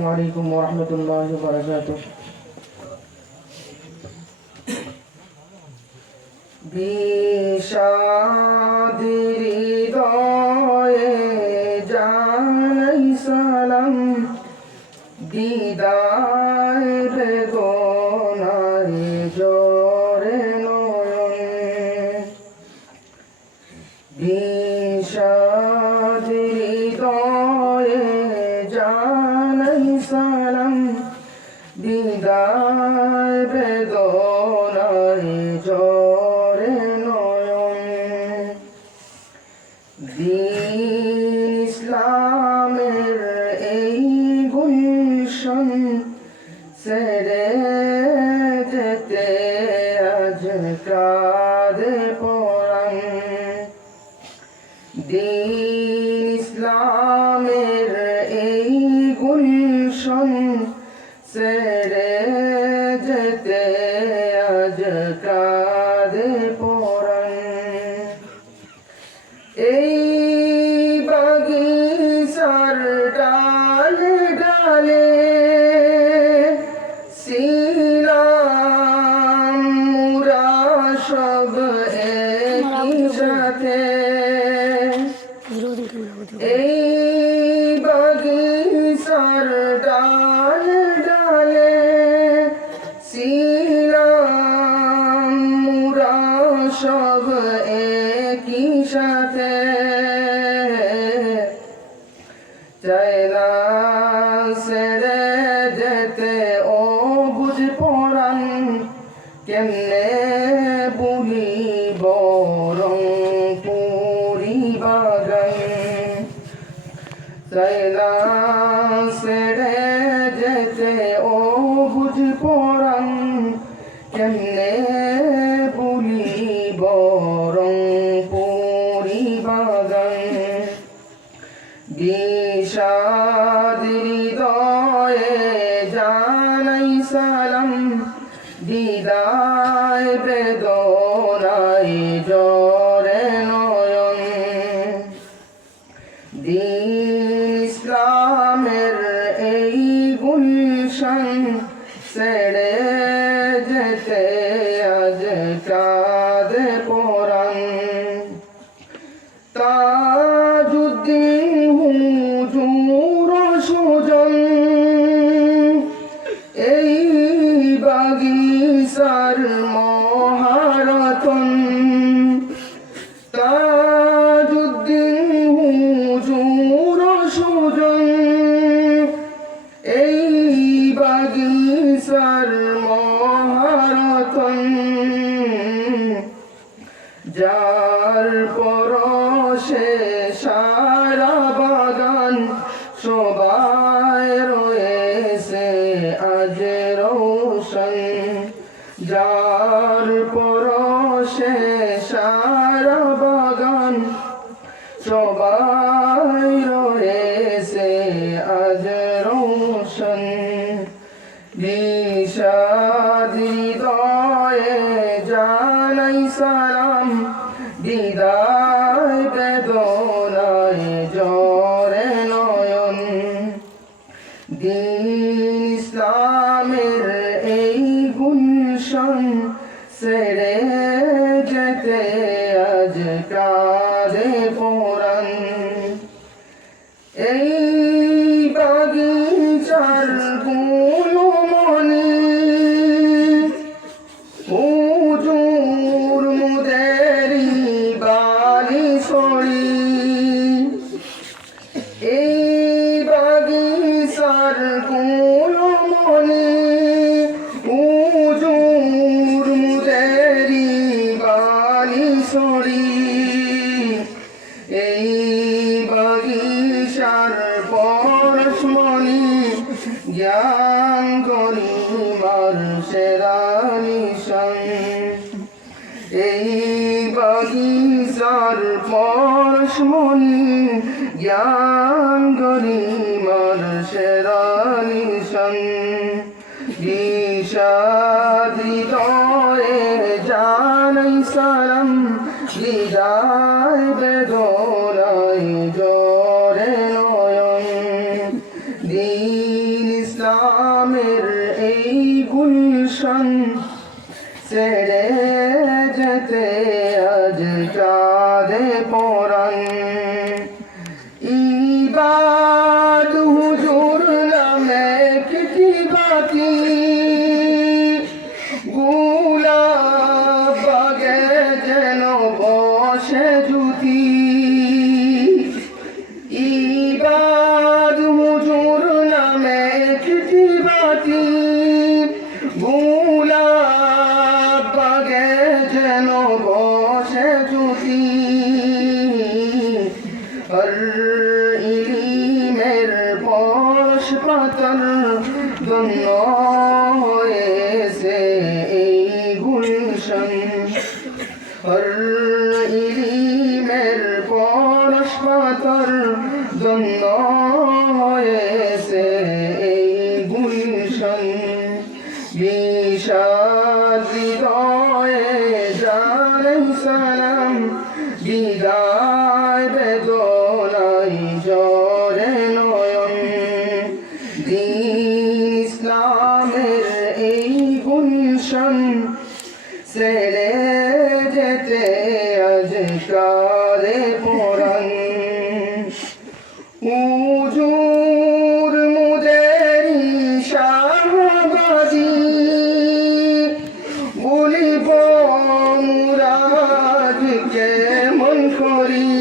আসসালামু আলাইকুম ওয়া রাহমাতুল্লাহি ওয়া বারাকাতুহু। বিষাদের হৃদয়ে জানাই সালাম, দিদার বেদনায় জোরে নয়ন। বিষাদের হৃদয়ে জানাই সালাম, দিদার বেদনায় জোরে নয়ন। দ্বীন ইসলামের এই গুলশন ছেড়ে যেতে আজ কাঁদে পরাণ। দ্বীন ইসলামের এই গুলশন ছেড়ে যেতে আজ কাঁদে পরাণ। এই বাগিচার ডালে ডালে ছিলাম মোরা সব একই সাথে। এই বাগিচার ডালে ডালে ছিলাম মোরা সব একই সাথে। চাই না ছেড়ে যেতে ও বুঝ পরাণ, কেমনে বলিব রংপুরি বাগান। চাই না ছেড়ে যেতে ও বুঝ পরাণ, কেমনে বলিব রংপুরি বাগান। বিষাদ হৃদয়ে জানাই সালাম, দিদায় বেদনায় জোরে নয়ন। দ্বীন ইসলামের এই গুলশন ছেড়ে যেতে আজ কাঁদে পরাণ। তাজউদ্দিন হুজুর সুজন এই বাগিচার মহারতন। তাজউদ্দিন হুজুর সুজন এই বাগিচার মহারতন। যার পরশে সারা বাগান সবাই রয়েছে আজ রোশন। যার পরশে সারা বাগান সবাই রয়েছে আজ রোশন। বিষাদ হৃদয়ে জানাই সালাম, দিদার বেদনায় জোরে নয়ন। দ্বীন ইসলামের এই গুলশন ছেড়ে যেতে আজ কাঁদে পরাণ। এই বাগিচার গুলমণি হুজুর মুদেরি বালি ছড়ি। এই বাগিচার গুলমণি হুজুর মুদেরি বালি ছড়ি। এই বাগিচার পরশমণি জ্ঞান গরিমার সেরা নিশান। এই বাগিচার পরশমণি জ্ঞান গরিমার সেরা নিশান। বিষাদ হৃদয়ে জানাই সালাম, দিদার বেদনায় জোরে নয়ন। দ্বীন ইসলামের এই গুলশন ছেড়ে যেতে আজ কাঁদে পরাণ। ইবাদ হুজুর নামে একটি বাতি গোলাপ বাগে যেন বসে জুতি। ইবাদ হুজুর নামে একটি বাতি গোলাপ বাগে যেন বসে জুতি। আর ইলিমের পরশ পাতার জন্য হয়েছে এই গুলশন। আর ইলিমের পরশ পাতার জন্য হয়েছে এই গুলশন। বিষাদ হৃদয়ে জানাই সালাম, বিদায় বেদনায় ঝরে নয়ন। ইসলামের এই গুলশন ছেড়ে যেতে আজ কাঁদে পরাণ। হুজুর মুদেরি শাহবাজি বলিব মুরাদ কেমন করি।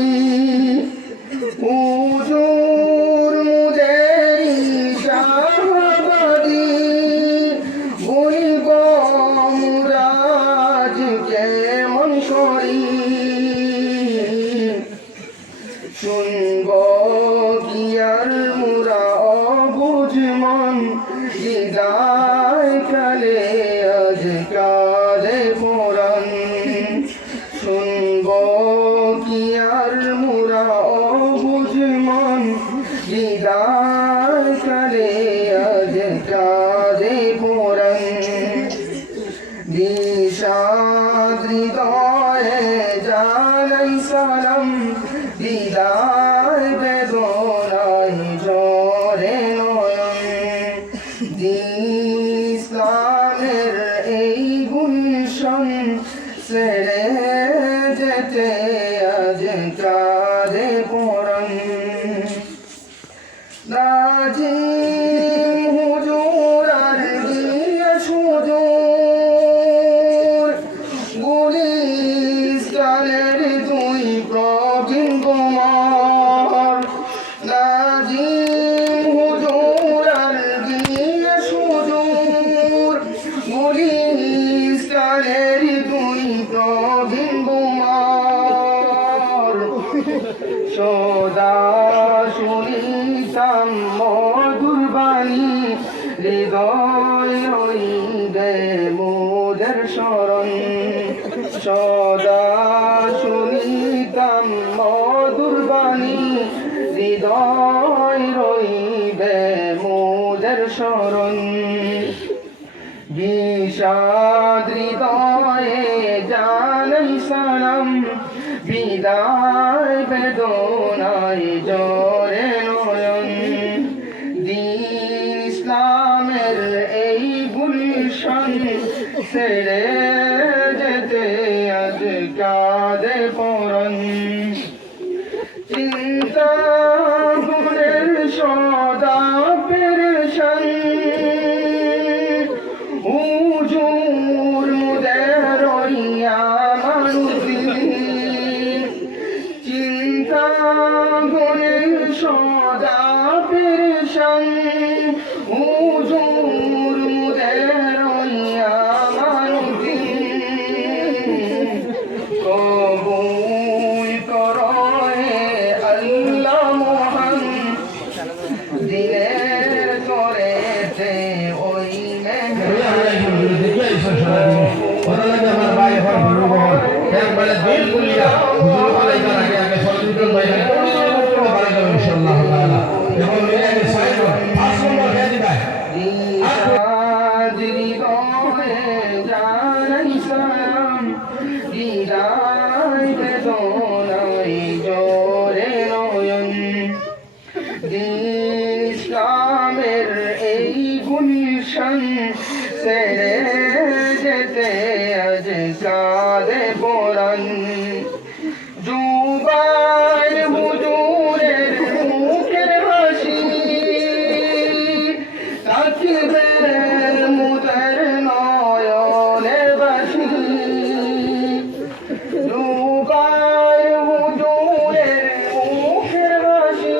হুজুর মুদেরি শাহবাজি বলিব মুরাদ কেমন করি। শুনব গিয়ার মুরা অবুঝ মন হৃদয় কালে আজ কাঁদে পরাণ। শুনব গিয়ার মুরা অবুঝ মন হৃদয় কালে আজ কাঁদে পরাণ। বিষাদ হৃদয়ে জানাই সালাম, বিদায় বেদনায় ঝরে নয়ন। ইসলামের এই গুলশন ছেড়ে যেতে আজ কাঁদে পরাণ। নাজিম হুজুর আর গিয়ে সুজুর গুলিস্তানের দুই প্রবীণ কুমার। নাজিম হুজুর আর গিয়ে সুজুর গুলিস্তানের দুই প্রবীণ কুমার। সদা শুনিতাম মধুর বাণী, হৃদয় হইবে মোদের শরণ। সদা শুনিতাম মধুর বাণী, হৃদয় রইবে মোদের শরণ। বিষাদ হৃদয়ে জানাই সালাম, বিদায় বেদনায় ঝরে নয়ন। ইসলামের এই গুলশন ছেড়ে যেতে আজ কাঁদে পরাণ। চিন্তা গুণের সদা পেরেশান, হুজুর মুদের মানুষদিন। চিন্তা গুণের সদা পেরেশান, হুজুর মুদের মানুষদিন। কবুল করয়ে আল্লাহ মহান, দিনের করেতে ওই জানাই সালাম, বিদায় বেদনায় ঝরে নয়ন। ইসলামের এই গুলশন ছেড়ে যেতে আজ কাঁদে পরাণ জুবান হুজুরের মুখের হাসি তাকিবে মুদের নয়নে বাসি জুবান হুজুরের মুখের হাসি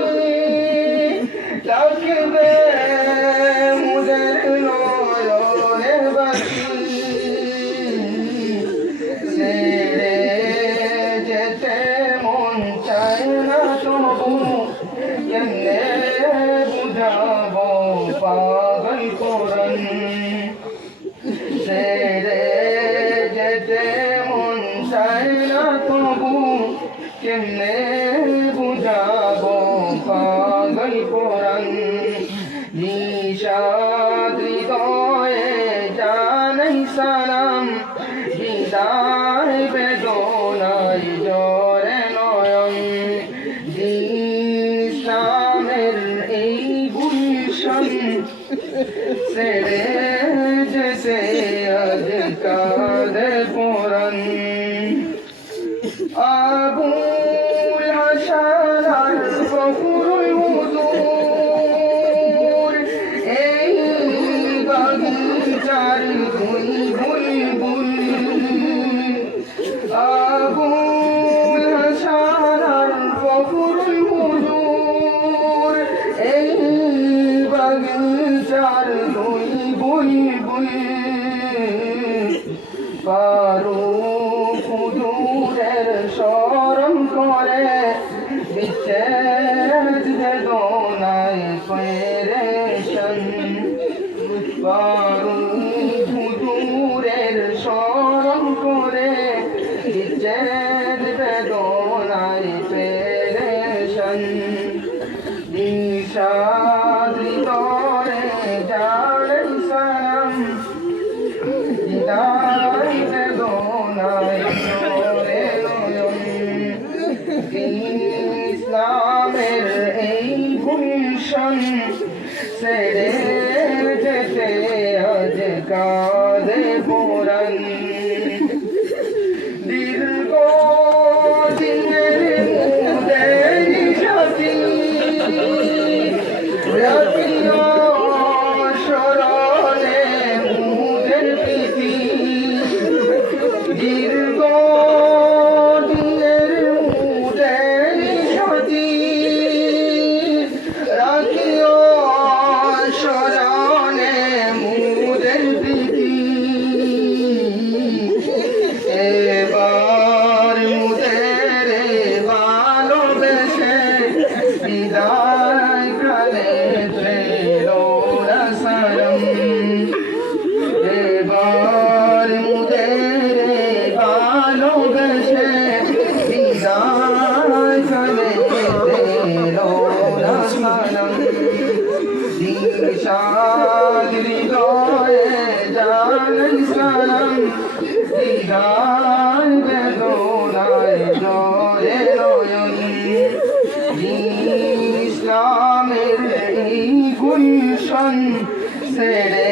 তাকিবে মুদের নয়নে বাসি ছেড়ে যেতে মন চায় না তবু কেমনে বুঝাবো পাগল কোরআন ছেড়ে যেতে মন চায় না তবু কেমনে বুঝাবো পাগল কোরআন নিশাদ হৃদয়ে জানাই সালাম বিদায় বেদনায় জরে নয়ন ইসলামের এই গুলশন ছেড়ে যেতে আজ কাঁদে পরাণ আবুল হাসান আর গফুরুল হুজুর এই বাগিচার দুই বুলবুল আবুল হাসান আর গফুরুল হুজুর এই বাগিচার দুই বুলবুল ফারুক হুজুরের স্মরণ করে বিচ্ছেদ বেদনায় পেরেশান ফারুক হুজুরের স্মরণ করে বিচ্ছেদ বেদনায় পেরেশান নিশাদ হৃদয়ে জানাই সালাম বিদায় বেদনায় জরে নয়ন ইসলামের এই গুলশন ছেড়ে যেতে আজ কাঁদে পরাণ দীর্ঘ দিনের মুদের সাথী রাখিও স্মরণে মুদের প্রীতি দীর্ঘ দিনের মুদের সাথী রাখিও স্মরণে মুদের প্রীতি এবার মুদের ভালোবেসে বিদায় কালে ফেলো না সারম এবার মুদের ভালোবেসে বিদায় কালে ফেলো না সারম নিশাদ হৃদয়ে জানাই সালাম বিদায় বেদনায় জরে নয়ন ইসলামের এই গুলশন ছেড়ে